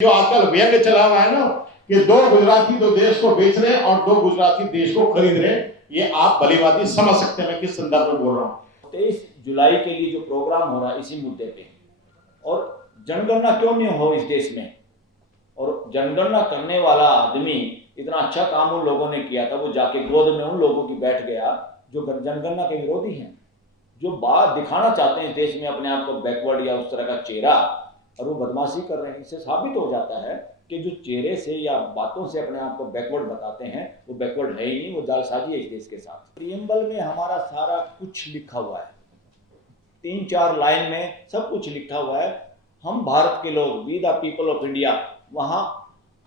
जो आजकल व्यंग चला हुआ है ना कि दो गुजराती तो देश को बेच रहे हैं और दो गुजराती देश को खरीद रहे हैं, ये आप भलीभांति समझ सकते हैं मैं किस संदर्भ में बोल रहा हूँ। 23 जुलाई के लिए जो प्रोग्राम हो रहा है इसी मुद्दे पे, और जनगणना क्यों नहीं हो इस देश में, और जनगणना करने वाला आदमी इतना अच्छा काम उन लोगों ने किया था, वो जाके गोद में उन लोगों की बैठ गया जो जनगणना के विरोधी हैं, जो बात दिखाना चाहते हैं इस देश में अपने आप को बैकवर्ड या उस तरह का चेहरा, और वो बदमाशी कर रहे हैं। इससे साबित हो जाता है कि जो चेहरे से या बातों से अपने आप को बैकवर्ड बताते हैं वो बैकवर्ड है ही नहीं, वो जालसाजी है इस देश के साथ। प्रियम्बल में हमारा सारा कुछ लिखा हुआ है, 3-4 लाइन में सब कुछ लिखा हुआ है। हम भारत के लोग, we the people of India, वहाँ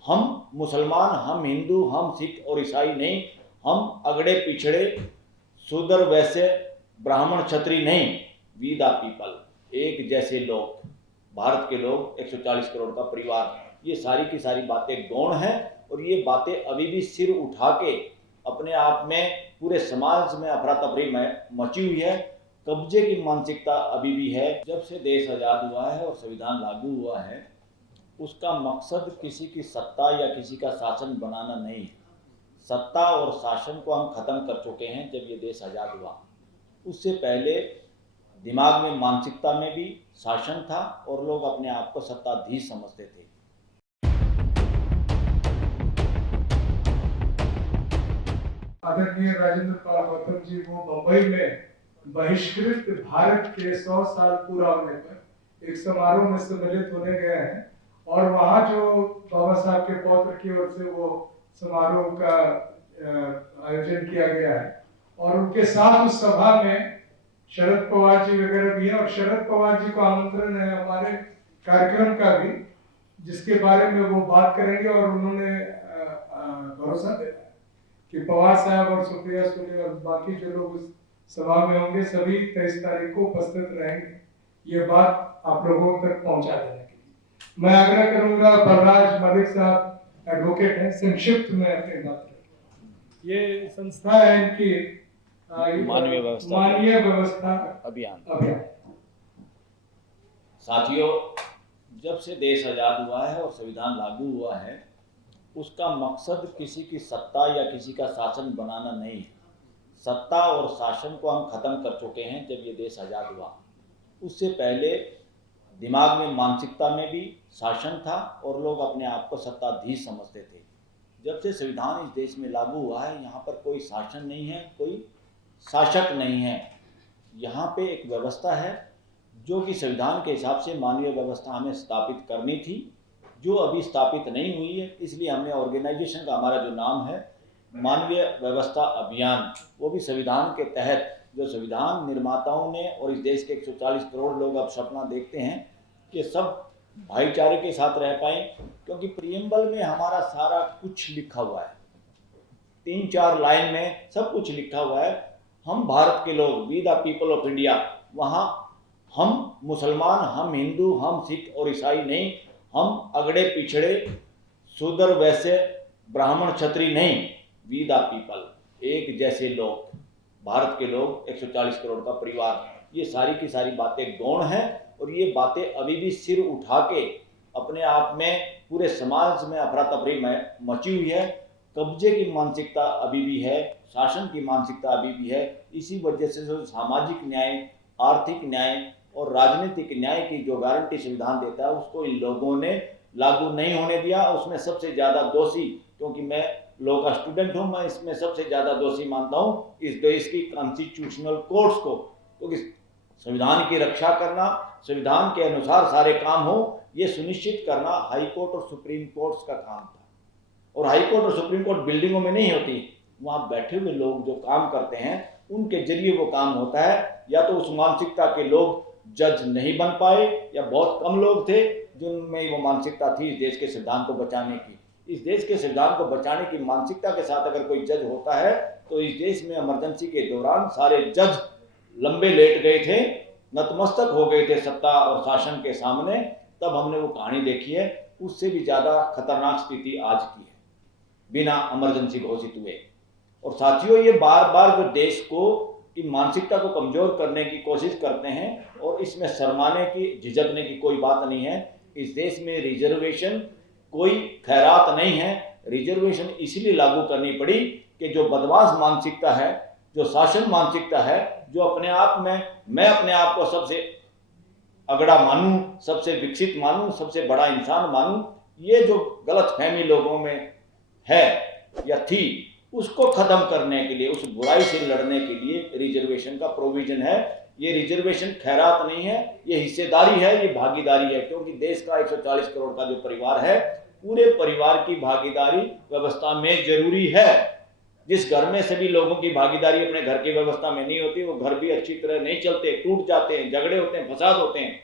हम मुसलमान, हम हिंदू, हम सिख और ईसाई नहीं, हम अगड़े पिछड़े शूद्र वैश्य ब्राह्मण क्षत्रिय नहीं, वी द पीपल, एक जैसे लोग, भारत के लोग, 140 करोड़ का परिवार। ये सारी की सारी बातें गौण हैं, और ये बातें अभी भी सिर उठा के अपने आप में पूरे समाज में अफरा तफरी मची हुई है। कब्जे की मानसिकता अभी भी है। जब से देश आज़ाद हुआ है और संविधान लागू हुआ है, उसका मकसद किसी की सत्ता या किसी का शासन बनाना नहीं है। सत्ता और शासन को हम खत्म कर चुके हैं जब ये देश आज़ाद हुआ। उससे पहले दिमाग में, मानसिकता में भी शासन था और लोग अपने आप को सत्ताधीश समझते थे। आदरणीय राजेंद्र पाल गौतम जी वो बंबई में बहिष्कृत भारत के 100 साल पूरा होने पर एक समारोह में सम्मिलित होने गए हैं, और वहाँ जो बाबा साहब के पौत्र की ओर से वो समारोह का आयोजन किया गया है, और उनके साथ उस सभा में शरद पवार जी वगैरह भी हैं, और शरद पवार जी को आमंत्रण है हमारे कार्यक्रम का भी, जिसके बारे में वो बात करेंगे। और उन्होंने भरोसा दिया कि पवार साहब और सुप्रिया सुले और बाकी जो लोग उस सभा में होंगे सभी 23 तारीख को उपस्थित रहेंगे, ये बात आप लोगों तक पहुंचा देने के लिए मैं आग्रह करूंगा। बलराज मलिक साहब एडवोकेट हैं, संक्षिप्त में अपनी बात करें। ये संस्था है इनकी मानवीय व्यवस्था अभियान। साथियों, जब से देश आज़ाद हुआ है और संविधान लागू हुआ है, उसका मकसद किसी की सत्ता या किसी का शासन बनाना नहीं है। सत्ता और शासन को हम खत्म कर चुके हैं जब ये देश आज़ाद हुआ। उससे पहले दिमाग में, मानसिकता में भी शासन था और लोग अपने आप को सत्ताधीश समझते थे। जब से संविधान इस देश में लागू हुआ है, यहाँ पर कोई शासन नहीं है, कोई शासक नहीं है। यहाँ पे एक व्यवस्था है जो कि संविधान के हिसाब से मानवीय व्यवस्था हमें स्थापित करनी थी, जो अभी स्थापित नहीं हुई है। इसलिए हमने ऑर्गेनाइजेशन का, हमारा जो नाम है मानवीय व्यवस्था अभियान, वो भी संविधान के तहत, जो संविधान निर्माताओं ने और इस देश के 140 करोड़ लोग अब सपना देखते हैं कि सब भाईचारे के साथ रह पाएँ, क्योंकि प्रियम्बल में हमारा सारा कुछ लिखा हुआ है, 3-4 लाइन में सब कुछ लिखा हुआ है। हम भारत के लोग, we the people of India, वहाँ हम मुसलमान, हम हिंदू, हम सिख और ईसाई नहीं, हम अगड़े पिछड़े शूद्र वैश्य ब्राह्मण क्षत्रिय नहीं, वी द पीपल, एक जैसे लोग, भारत के लोग, 140 करोड़ का परिवार। ये सारी की सारी बातें गौण हैं, और ये बातें अभी भी सिर उठा के अपने आप में पूरे समाज में अफरा तफरी मची हुई है। कब्जे की मानसिकता अभी भी है, शासन की मानसिकता अभी भी है। इसी वजह से जो सामाजिक न्याय, आर्थिक न्याय और राजनीतिक न्याय की जो गारंटी संविधान देता है, उसको इन लोगों ने लागू नहीं होने दिया। उसमें सबसे ज़्यादा दोषी, क्योंकि मैं लॉ का स्टूडेंट हूँ, मैं इसमें सबसे ज़्यादा दोषी मानता हूँ इस देश की कॉन्स्टिट्यूशनल कोर्ट्स को, क्योंकि संविधान की रक्षा करना, संविधान के अनुसार सारे काम हो, ये सुनिश्चित करना हाई कोर्ट और सुप्रीम कोर्ट्स का काम था। और हाई कोर्ट और सुप्रीम कोर्ट बिल्डिंगों में नहीं होती, वहाँ बैठे हुए लोग जो काम करते हैं उनके जरिए वो काम होता है। या तो उस मानसिकता के लोग जज नहीं बन पाए, या बहुत कम लोग थे जिनमें वो मानसिकता थी इस देश के संविधान को बचाने की। इस देश के संविधान को बचाने की मानसिकता के साथ अगर कोई जज होता है, तो इस देश में इमरजेंसी के दौरान सारे जज लंबे लेट गए थे, नतमस्तक हो गए थे सत्ता और शासन के सामने। तब हमने वो कहानी देखी है। उससे भी ज़्यादा खतरनाक स्थिति आज की है, बिना इमरजेंसी घोषित हुए। और साथियों, ये बार बार जो देश को की मानसिकता को कमज़ोर करने की कोशिश करते हैं, और इसमें शर्माने की, झिझकने की कोई बात नहीं है। इस देश में रिजर्वेशन कोई खैरात नहीं है। रिजर्वेशन इसलिए लागू करनी पड़ी कि जो बदमाश मानसिकता है, जो शासन मानसिकता है, जो अपने आप में मैं अपने आप को सबसे अगड़ा मानूं, सबसे विकसित मानूं, सबसे बड़ा इंसान मानूं, ये जो गलतफहमी लोगों में है या थी, उसको खत्म करने के लिए, उस बुराई से लड़ने के लिए रिजर्वेशन का प्रोविजन है। ये रिजर्वेशन खैरात नहीं है, ये हिस्सेदारी है, ये भागीदारी है, क्योंकि देश का 140 करोड़ का जो परिवार है, पूरे परिवार की भागीदारी व्यवस्था में जरूरी है। जिस घर में सभी लोगों की भागीदारी अपने घर की व्यवस्था में नहीं होती, वो घर भी अच्छी तरह नहीं चलते, टूट जाते हैं, झगड़े होते हैं, फसाद होते हैं।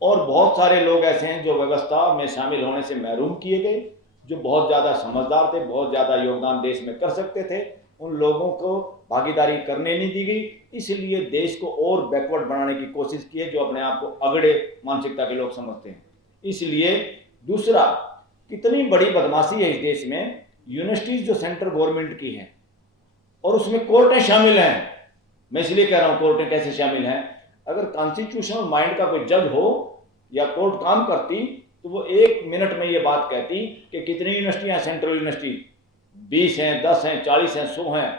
और बहुत सारे लोग ऐसे हैं जो व्यवस्था में शामिल होने से महरूम किए गए, जो बहुत ज़्यादा समझदार थे, बहुत ज़्यादा योगदान देश में कर सकते थे, उन लोगों को भागीदारी करने नहीं दी गई। इसलिए देश को और बैकवर्ड बनाने की कोशिश की है, जो अपने आप को अगड़े मानसिकता के लोग समझते हैं। इसलिए दूसरा, कितनी बड़ी बदमाशी है इस देश में, यूनिवर्सिटीज जो सेंट्रल गवर्नमेंट की हैं और उसमें कोर्टें शामिल हैं। मैं इसलिए कह रहा हूँ कोर्टें कैसे शामिल हैं, अगर कॉन्स्टिट्यूशनल माइंड का कोई जज हो या कोर्ट काम करती तो वो 1 मिनट में ये बात कहती कि कितनी यूनिवर्सिटियाँ सेंट्रल यूनिवर्सिटी 20 हैं, 10 हैं, 40 हैं, 100 हैं,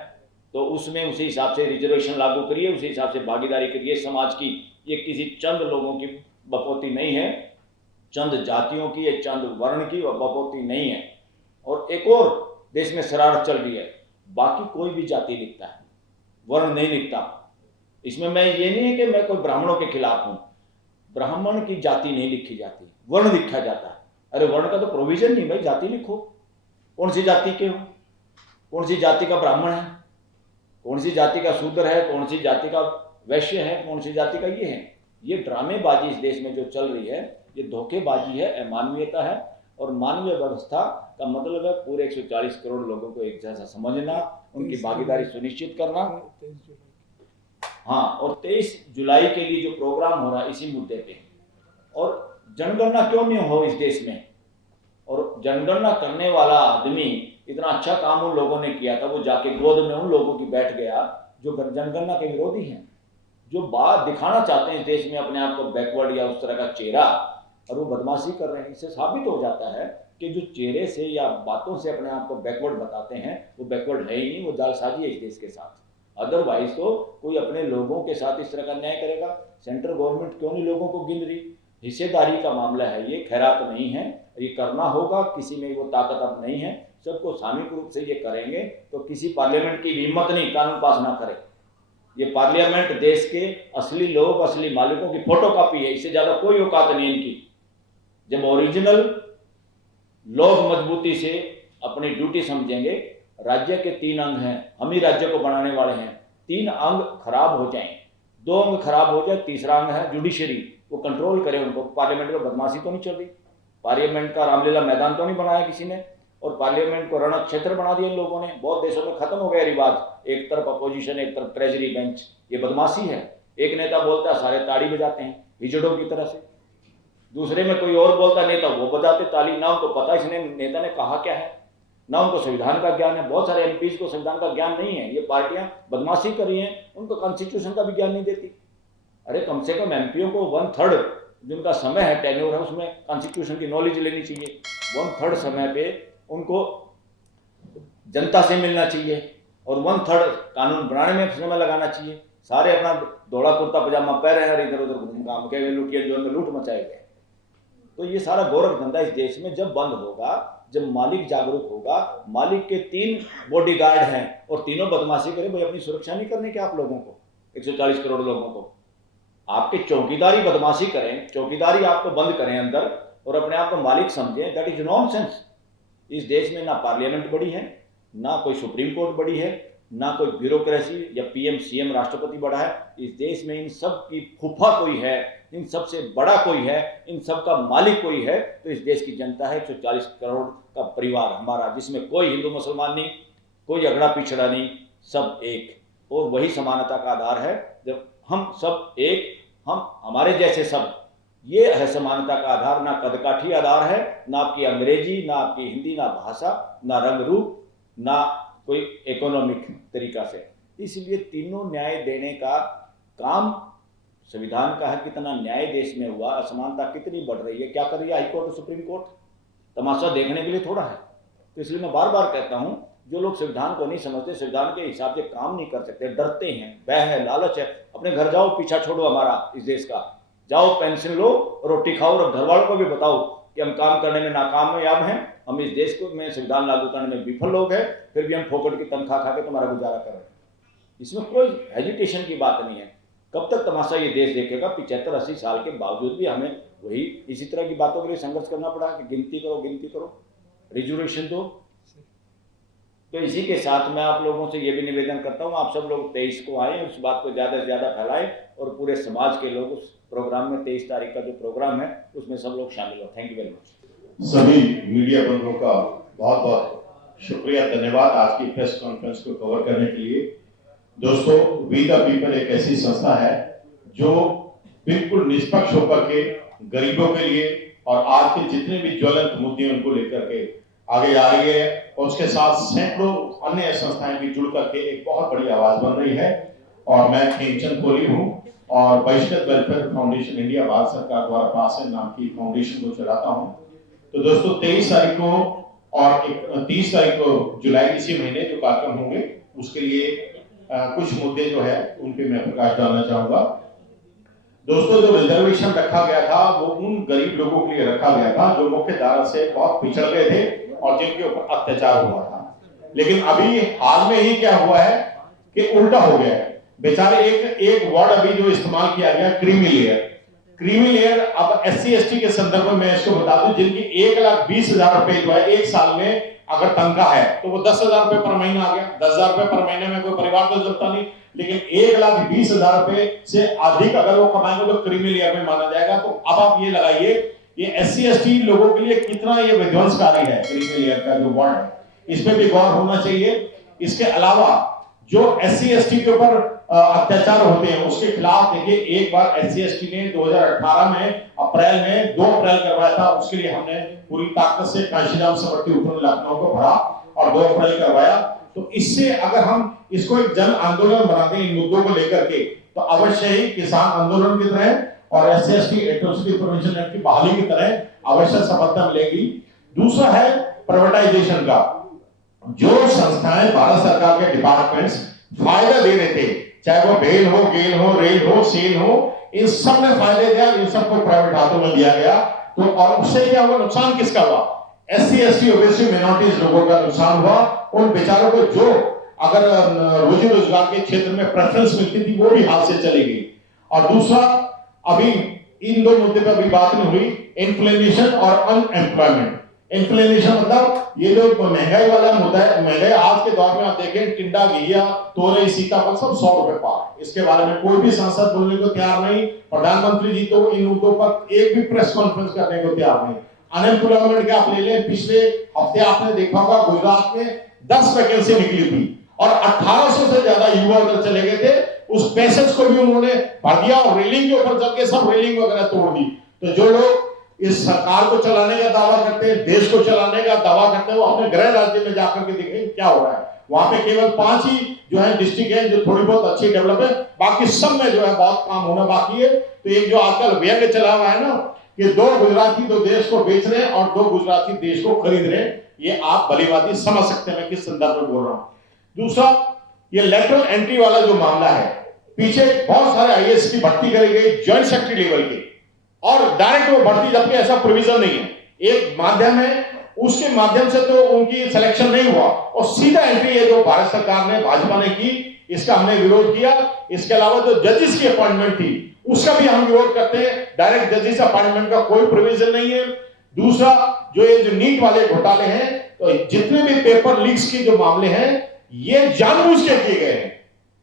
तो उसमें उसी हिसाब से रिजर्वेशन लागू करिए, उसी हिसाब से भागीदारी करिए समाज की। ये किसी चंद लोगों की बपौती नहीं है, चंद जातियों की, ये चंद वर्ण की बपौती नहीं है। और एक और देश में शरारत चल रही है, बाकी कोई भी जाति लिखता है, वर्ण नहीं लिखता। इसमें मैं ये नहीं है कि मैं कोई ब्राह्मणों के खिलाफ हूँ, ब्राह्मण की जाति नहीं लिखी जाती, वर्ण लिखा जाता है। अरे वर्ण का तो प्रोविजन नहीं भाई, जाति लिखो। कौन सी जाति के हो, कौन सी जाति का ब्राह्मण है, कौन सी जाति का शूद्र है, कौन सी जाति का वैश्य है, कौन सी जाति का ये है। ये ड्रामेबाजी इस देश में जो चल रही है, ये धोखेबाजी है, अमानवीयता है। और मानवीय व्यवस्था का मतलब है पूरे 140 करोड़ लोगों को एक जैसा समझना, उनकी भागीदारी सुनिश्चित करना। हाँ, और 23 जुलाई के लिए जो प्रोग्राम हो रहा है इसी मुद्दे पे, और जनगणना क्यों नहीं हो इस देश में, और जनगणना करने वाला आदमी इतना अच्छा काम उन लोगों ने किया था, वो जाके गोद में उन लोगों की बैठ गया जो जनगणना के विरोधी हैं, जो बात दिखाना चाहते हैं इस देश में अपने आप को बैकवर्ड या उस तरह का चेहरा, और वो बदमाशी कर रहे हैं। इससे साबित हो जाता है कि जो चेहरे से या बातों से अपने आप को बैकवर्ड बताते हैं वो बैकवर्ड है ही नहीं, वो जालसाजी है इस देश के साथ। अदरवाइज तो कोई अपने लोगों के साथ इस तरह का न्याय करेगा। सेंट्रल गवर्नमेंट क्यों नहीं लोगों को गिन रही? हिस्सेदारी का मामला है, ये खैरात नहीं है, ये करना होगा, किसी में वो ताकत अब नहीं है, सबको सामूहिक रूप से ये करेंगे तो किसी पार्लियामेंट की हिम्मत नहीं कानून पास ना करे। ये पार्लियामेंट देश के असली लोग, असली मालिकों की फोटोकॉपी है, इससे ज्यादा कोई औकात नहीं इनकी। जब ओरिजिनल लोग मजबूती से अपनी ड्यूटी समझेंगे, राज्य के 3 अंग हैं, हम ही राज्य को बनाने वाले हैं, 3 अंग खराब हो जाएं, 2 अंग खराब हो जाए, तीसरा अंग है जुडिशरी, वो कंट्रोल करे उनको। पार्लियामेंट में बदमाशी तो नहीं चल रही, पार्लियामेंट का रामलीला मैदान तो नहीं बनाया किसी ने, और पार्लियामेंट को रण क्षेत्र बना दिया इन लोगों ने। बहुत देशों में खत्म हो गया रिवाज, एक तरफ अपोजिशन, एक तरफ ट्रेजरी बेंच, ये बदमाशी है। एक नेता बोलता है सारे ताड़ी बजाते हैं हिजड़ों की तरह से, दूसरे में कोई और बोलता नेता वो बजाते ताली, ना उनको पता इसने नेता ने कहा क्या है, ना उनको संविधान का ज्ञान है। बहुत सारे एमपीज को संविधान का ज्ञान नहीं है, ये पार्टियां बदमाशी कर रही हैं, उनको कॉन्स्टिट्यूशन का भी ज्ञान नहीं देती। अरे कम से कम एमपीओ को 1/3 जिनका समय है, टेन्योर है, उसमें कॉन्स्टिट्यूशन की नॉलेज लेनी चाहिए। 1/3 समय पे उनको जनता से मिलना चाहिए और 1/3 कानून बनाने में समय लगाना चाहिए। सारे अपना दौड़ा कुर्ता पजामा पहन रहे हैं, इधर उधर घूम के लुटिया जो में लूट मचाए गए। तो ये सारा गोरख धंधा इस देश में जब बंद होगा, जब मालिक जागरूक होगा, मालिक के 3 बॉडीगार्ड हैं और तीनों बदमाशी करें, भाई अपनी सुरक्षा नहीं करने के आप लोगों को, 140 करोड़ लोगों को। आपकी चौकीदारी बदमाशी करें, चौकीदारी आपको बंद करें अंदर और अपने आप को मालिक समझें, दैट इज नॉनसेंस। इस देश में ना पार्लियामेंट बड़ी है, ना कोई सुप्रीम कोर्ट बड़ी है, ना कोई ब्यूरोक्रेसी या पीएम सीएम राष्ट्रपति बड़ा है। इस देश में इन सब की फूफा कोई है, इन सबसे बड़ा कोई है, इन सब का मालिक कोई है, तो इस देश की जनता है। 140 करोड़ का परिवार हमारा, जिसमें कोई हिंदू मुसलमान नहीं, कोई अगड़ा पिछड़ा नहीं, सब एक। और वही समानता का आधार है, जब हम सब एक, हम हमारे जैसे सब, ये है समानता का आधार। ना कदकाठी आधार है, ना आपकी अंग्रेजी, ना आपकी हिंदी, ना भाषा, ना रंग रूप, ना कोई इकोनॉमिक तरीका से। इसलिए तीनों न्याय देने का काम संविधान का है। कितना न्याय देश में हुआ, असमानता कितनी बढ़ रही है, क्या कर रही है हाई कोर्ट और सुप्रीम कोर्ट? तमाशा देखने के लिए थोड़ा है। तो इसलिए मैं बार बार कहता हूँ, जो लोग संविधान को नहीं समझते, संविधान के हिसाब से काम नहीं कर सकते, डरते हैं, भय है, लालच है, अपने घर जाओ, पीछा छोड़ो हमारा इस देश का, जाओ पेंशन लो, रोटी खाओ और घर वालों को भी बताओ कि हम काम करने में नाकामयाब हैं, हम इस देश को में संविधान लागू करने में विफल लोग हैं, फिर भी हम फोकट की तनख्वाह खा के तुम्हारा गुजारा कर रहे हैं। इसमें कोई हेजिटेशन की बात नहीं है। कब तक तमाशा ये देश देखेगा? 75-80 साल के बावजूद भी हमें वही इसी तरह की बातों के लिए संघर्ष करना पड़ा कि गिनती करो, रिजर्वेशन दो। तो इसी के साथ मैं आप लोगों से ये भी निवेदन करता हूँ, आप सब लोग 23 को आए, उस बात को ज़्यादा से ज़्यादा फैलाएं और पूरे समाज के लोग उस प्रोग्राम में 23 तारीख का जो प्रोग्राम है उसमें सब लोग शामिल हो। Thank you very much. सभी मीडिया बंधुओं का बहुत बहुत शुक्रिया, धन्यवाद आज की प्रेस कॉन्फ्रेंस को कवर करने के लिए। दोस्तों, वी द पीपल एक ऐसी संस्था है जो बिल्कुल निष्पक्ष होकर के गरीबों के लिए और आज के जितने भी ज्वलंत मुद्दे उनको लेकर के आगे आ रही है, और उसके साथ सैकड़ों अन्य संस्थाएं भी जुड़ करके एक बहुत बड़ी आवाज बन रही है। और मैं खेमचंद कोहली हूँ और बहिष्कृत वेलफेयर फाउंडेशन इंडिया भारत सरकार द्वारा पास है नाम की फाउंडेशन को चलाता हूँ। तो दोस्तों, 23 तारीख को और 30 तारीख को जुलाई इसी महीने जो कार्यक्रम होंगे उसके लिए कुछ मुद्दे जो है उन पे मैं प्रकाश डालना चाहूंगा। दोस्तों, जो रिजर्वेशन रखा गया था वो उन गरीब लोगों के लिए रखा गया था जो मुख्य धारा से बहुत पिछड़ गए थे और जिनके ऊपर अत्याचार हुआ था। लेकिन अभी हाल में ही क्या हुआ है कि उल्टा हो गया है। बेचारे एक वर्ड अभी जो इस्तेमाल किया गया, क्रीमी लेयर। अब SC/ST के संदर्भ में मैं इसको बता दूं, जिनकी 1,20,000 रुपए जो है एक साल में अगर तनख्वाह है तो वो 10,000 रुपए पर महीना आ गया। 10,000 रुपए पर महीने में कोई परिवार तो चलता नहीं, लेकिन 1,20,000 रुपए से अधिक अगर वो कमाएंगे तो क्रीमी लेयर में माना जाएगा। तो अब आप ये लगाइए, ये SC/ST लोगों के लिए कितना ये विध्वंसकारी है। क्रीमी लेयर का जो वर्ड है इस पे भी गौर होना चाहिए। इसके अलावा जो SC/ST के ऊपर अत्याचार होते हैं उसके खिलाफ देखिए, एक बार SC/ST ने 2018 में अप्रैल में 2 अप्रैल करवाया था, उसके लिए हमने पूरी ताकत से कांशीराम समर्थी उपवन लखनऊ को भरा और 2 अप्रैल करवाया। तो इससे अगर हम इसको एक जन आंदोलन बनाते हैं इन मुद्दों को लेकर के, तो अवश्य ही किसान आंदोलन की तरह और SC/ST एट्रोसिटी प्रिवेंशन एक्ट की बहाली की तरह अवश्य सफलता मिलेगी। दूसरा है प्राइवेटाइजेशन का। जो संस्थाएं भारत सरकार के डिपार्टमेंट्स फायदा दे रहे थे, चाहे वो बेल हो, गेल हो, रेल हो, सेल हो, इन सब ने फायदे दिया, इन सबको प्राइवेट हाथों में दिया गया। तो और उससे क्या हुआ, नुकसान किसका हुआ? SC/ST ओबीसी मिनोरिटीज लोगों का नुकसान हुआ। उन बेचारों को जो अगर रोजी रोजगार के क्षेत्र में प्रेफरेंस मिलती थी वो भी हाथ से चली गई। और दूसरा, अभी इन 2 मुद्दे पर भी बात नहीं हुई, इन्फ्लेशन और अनएम्प्लॉयमेंट। इन्फ्लेशन मतलब ये जो महंगाई वाला मुद्दा है, महंगाई आज के दौर में आप देखें, टिंडा, घिया, तोरई, सीताफल सब 100 रुपए पार। इसके बारे में कोई भी सांसद बोलने को तैयार नहीं। प्रधानमंत्री जी तो इन मुद्दों पर एक भी प्रेस कॉन्फ्रेंस करने को तैयार नहीं। अनएम्प्लॉयमेंट के आप ले लें, पिछले हफ्ते आपने देखा होगा गुजरात में 10 वैकेंसी निकली थी और 1800 से ज्यादा युवा उधर चले गए थे। उस पैसेज को भी उन्होंने भर दिया और रेलिंग के ऊपर चल के सब रेलिंग वगैरह तोड़ दी। तो जो लोग इस सरकार को चलाने का दावा करते हैं, देश को चलाने का दावा करते हैं, वो अपने गृह राज्य में जाकर के देखें क्या हो रहा है। वहां पे केवल 5 ही जो है डिस्ट्रिक्ट है जो थोड़ी बहुत अच्छी डेवलप है, बाकी सब में जो है बहुत काम होना बाकी है। तो एक जो आजकल व्यंग्य चला हुआ है ना कि 2 गुजराती तो देश को बेच रहे हैं और 2 गुजराती देश को खरीद रहे हैं, ये आप भलीभांति समझ सकते हैं मैं किस संदर्भ में बोल रहा हूं। दूसरा, ये लेटरल एंट्री वाला जो मामला है, पीछे बहुत सारे IAS की भर्ती करी गई ज्वाइंट सेक्रेटरी लेवल के और डायरेक्ट वो भर्ती, जबकि ऐसा प्रोविजन नहीं है। एक माध्यम है, उसके माध्यम से तो उनकी सिलेक्शन नहीं हुआ और सीधा एंट्री है जो भारत सरकार ने, भाजपा ने की, इसका हमने विरोध किया। इसके अलावा जो जजेस की अपॉइंटमेंट थी उसका भी हम विरोध करते हैं। डायरेक्ट जजेस अपॉइंटमेंट का कोई प्रोविजन नहीं है। दूसरा, जो ये जो नीट वाले घोटाले हैं, तो जितने भी पेपर लीक्स के जो मामले हैं ये जानबूझ के किए गए हैं,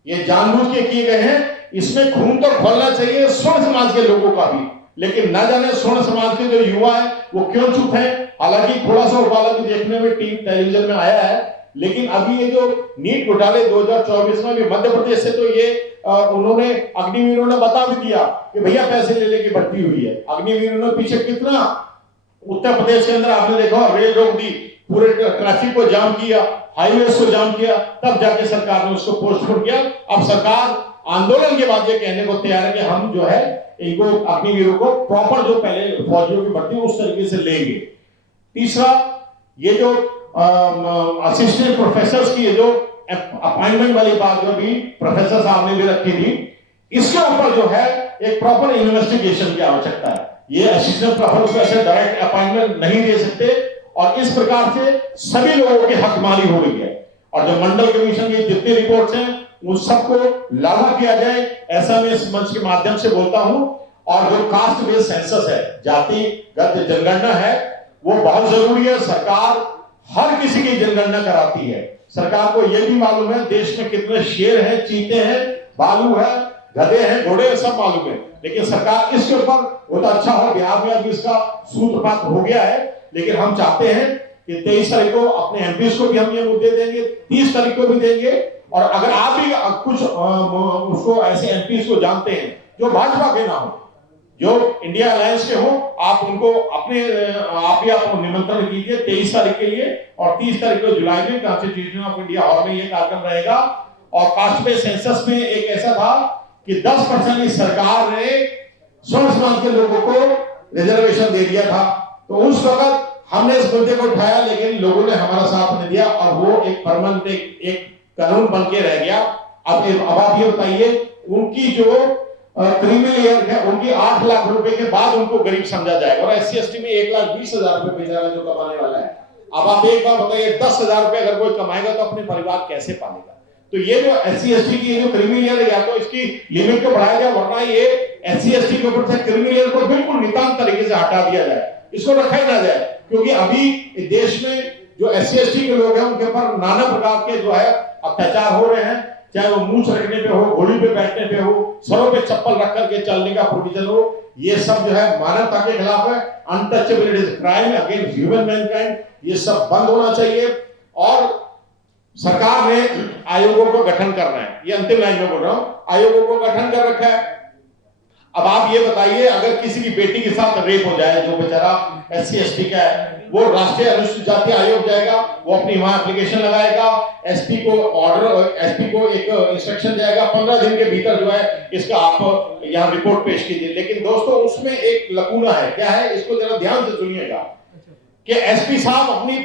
ये जानबूझ के किए गए हैं। इसमें खून तो खोलना चाहिए स्वर्ण समाज के लोगों का भी, लेकिन न जाने स्वर्ण समाज के जो युवा है वो क्यों चुप है। हालांकि थोड़ा सा उबाला भी देखने में टेलीविजन में आया है, लेकिन अभी ये जो नीट घोटाले 2024 में भी मध्य प्रदेश से तो ये उन्होंने अग्निवीरों ने बता भी दिया कि भैया पैसे ले लेके भर्ती हुई है। अग्निवीरों ने पीछे कितना उत्तर प्रदेश के अंदर आपने देखा, रेल रोक दी, पूरे ट्रैफिक को जाम किया, हाईवेज को जाम किया, तब जाके सरकार ने उसको पोस्टपोन किया। अब सरकार आंदोलन के बाद ये कहने को तैयार है कि हम जो है इनको अग्निवीरों को प्रॉपर जो पहले फौजियों की भर्ती उस तरीके से लेंगे। तीसरा, ये जो असिस्टेंट प्रोफेसर की ये जो अपॉइंटमेंट वाली बात जो भी प्रोफेसर साहब ने भी रखी थी, इसके ऊपर जो है एक प्रॉपर इन्वेस्टिगेशन की आवश्यकता है। ये असिस्टेंट प्रोफेसर को ऐसे डायरेक्ट अपॉइंटमेंट नहीं दे सकते और इस प्रकार से सभी लोगों की हकमारी हो रही है। और जो मंडल कमीशन की जितनी रिपोर्ट्स हैं उन सबको लागू किया जाए, ऐसा मैं इस मंच के माध्यम से बोलता हूं। और जो कास्ट बेस्ड सेंसस है, जातिगत जनगणना है, वो बहुत जरूरी है। सरकार हर किसी की जनगणना कराती है। सरकार को यह भी मालूम है देश में कितने शेर हैं, चीते हैं, भालू है, गधे हैं, घोड़े हैं, सब मालूम है। लेकिन सरकार इसके ऊपर बहुत अच्छा हो, बिहार में अभी इसका सूत्रपात हो गया है। लेकिन हम चाहते हैं कि 23 तारीख को अपने एमपीज को भी हम ये मुद्दे देंगे, 30 तारीख को भी देंगे। और अगर आप भी कुछ उसको ऐसे एमपीज को जानते हैं जो भाजपा के ना हो, जो इंडिया अलायंस के हो, आप उनको अपने आप ही आप निमंत्रण कीजिए 23 तारीख के लिए। और 30 तारीख को जुलाई में कॉन्स्टिट्यूशन ऑफ इंडिया हॉल में ये कार्यक्रम रहेगा। और कास्ट बेस्ड सेंसस में एक ऐसा था कि 10% की सरकार ने स्वर्ण समाज के लोगों को रिजर्वेशन दे दिया था। तो उस वक्त हमने इस मुद्दे को उठाया, लेकिन लोगों ने हमारा साथ नहीं दिया और वो एक परमानेंट एक कानून बन के रह गया। अब आप ये बताइए, उनकी जो क्रीमी लेयर है, उनकी 8 लाख रुपए के बाद उनको गरीब समझा जाएगा और SC ST में 1,20,000 रुपए बेचारा जो कमाने वाला है। अब आप एक बार बताइए, 10,000 रुपए अगर कोई कमाएगा तो अपने परिवार कैसे पालेगा? तो ये जो SC ST की जो क्रीमी लेयर है, या तो इसकी लिमिट को बढ़ाया जाए, वरना ये SC ST के ऊपर से क्रीमी लेयर को बिल्कुल नितांत तरीके से हटा दिया जाए, इसको रखा ही ना जाए। क्योंकि अभी देश में जो SC ST के लोग हैं उनके ऊपर नाना प्रकार के जो है अत्याचार हो रहे हैं, चाहे वो मूंछ रखने पे हो, घोड़ी पे बैठने पे हो, सरों पे चप्पल रख करके चलने का प्रोविजन हो, ये सब जो है मानवता के खिलाफ है। Untouchability is crime against human Mankind, ये सब बंद होना चाहिए। और सरकार ने आयोगों को गठन करना है, ये अंतिम लाइन में बोल रहा हूं, आयोगों को गठन कर रखा है। अब आप ये बताइए, अगर किसी की बेटी के साथ रेप हो जाए, जो बेचारा SC ST का है, वो राष्ट्रीय अनुसूचित जाति आयोग जाएगा, वो अपनी वहां एप्लीकेशन लगाएगा, SP को ऑर्डर, SP को एक इंस्ट्रक्शन जाएगा, 15 दिन के भीतर जो है इसका आप यहाँ रिपोर्ट पेश कीजिए। लेकिन दोस्तों उसमें एक लकूना है, क्या है, इसको जरा ध्यान से सुनिएगा कि SP साहब अपनी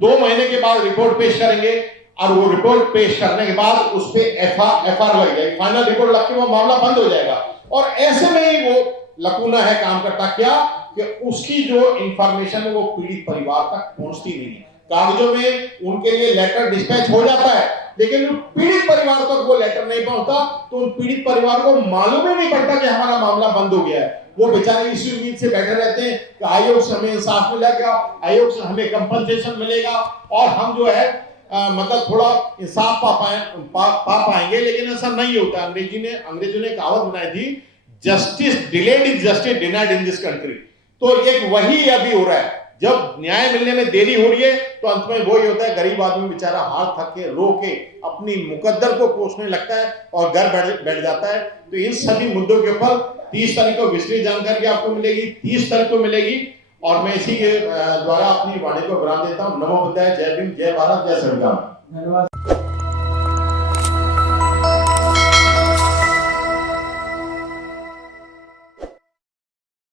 2 महीने के बाद रिपोर्ट पेश करेंगे और वो रिपोर्ट पेश करने के बाद उस पर FR लग जाएगी, फाइनल रिपोर्ट लग के वो मामला बंद हो जाएगा। और ऐसे में ही वो लकूना है काम करता, क्या कि उसकी जो इंफॉर्मेशन है वो पीड़ित परिवार तक पहुंचती नहीं है। कागजों में उनके लिए लेटर डिस्पैच हो जाता है, लेकिन पीड़ित परिवार तक वो लेटर नहीं पहुंचता, तो उन पीड़ित परिवार को मालूम ही नहीं पड़ता कि हमारा मामला बंद हो गया है। वो बेचारे इसी उम्मीद से बैठे रहते हैं कि आयोग से हमें इंसाफ मिलेगा, आयोग से हमें कंपनसेशन मिलेगा और हम जो है मतलब थोड़ा इंसाफ पा पाएंगे। लेकिन ऐसा नहीं होता। अंग्रेजों ने कहावत बनाई थी, justice delayed is justice denied in this country. तो एक वही अभी हो रहा है, जब न्याय मिलने में देरी हो रही है तो अंत में वही होता है, गरीब आदमी बेचारा हाथ थक के रो के अपनी मुकद्दर को कोसने लगता है और घर बैठ जाता है। तो इन सभी मुद्दों के ऊपर 30 तारीख को विस्तृत जानकारी आपको मिलेगी, 30 तारीख को मिलेगी। और मैं इसी के द्वारा अपनी वाणी को विराम देता हूँ। नमो बुद्धाय, जय भीम, जय भारत, जय संविधान। धन्यवाद।